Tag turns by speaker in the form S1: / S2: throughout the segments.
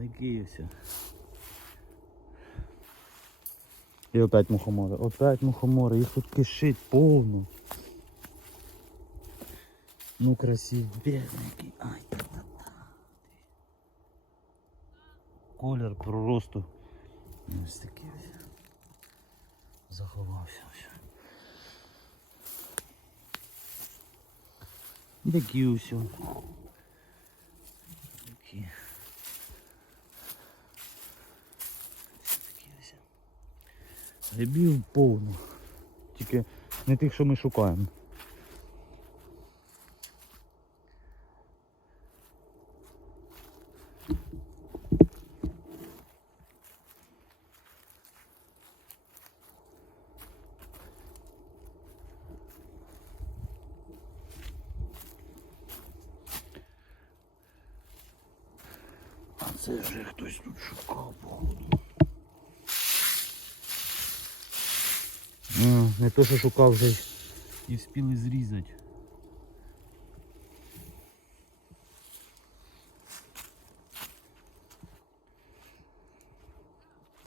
S1: Такие все. І опять мухомори. Опять мухомори. Їх тут кишить повно. Ну красивенький. Ай, та-та-та. Колір проросту. Ось такий ось. Заховався ось. І такі ось. Такі. Грибів повно. Тільки не тих, що ми шукаємо. А це вже хтось тут шукав, походу. не то, що шукав вже й- і встигли зрізати.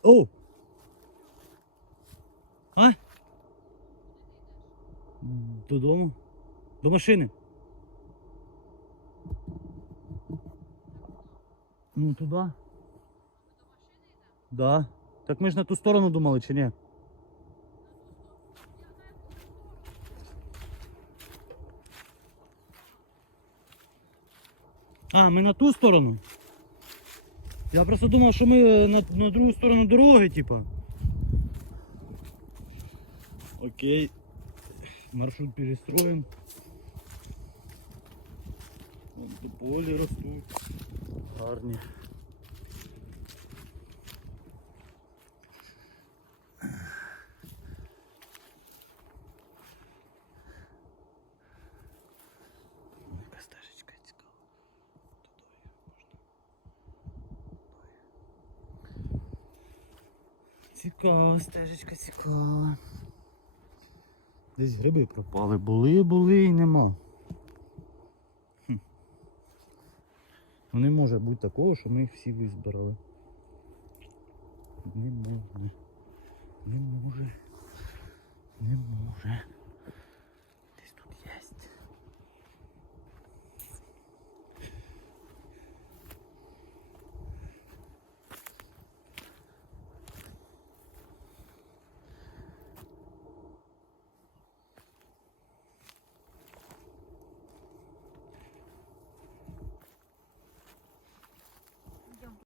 S1: О! А? Додому? До машини. Ну туди. Да. Так ми ж на ту сторону думали, чи ні? А, ми на ту сторону? Я просто думав, що ми е, на, на другу сторону дороги, типа. Окей. Маршрут перестроим. Вон тополі ростуть. Гарні. Цікава стежечка, цікава. Десь гриби пропали. Були, були і нема. Хм. Ну не може бути такого, що ми їх всі визбирали. Не може. Не може. Не може.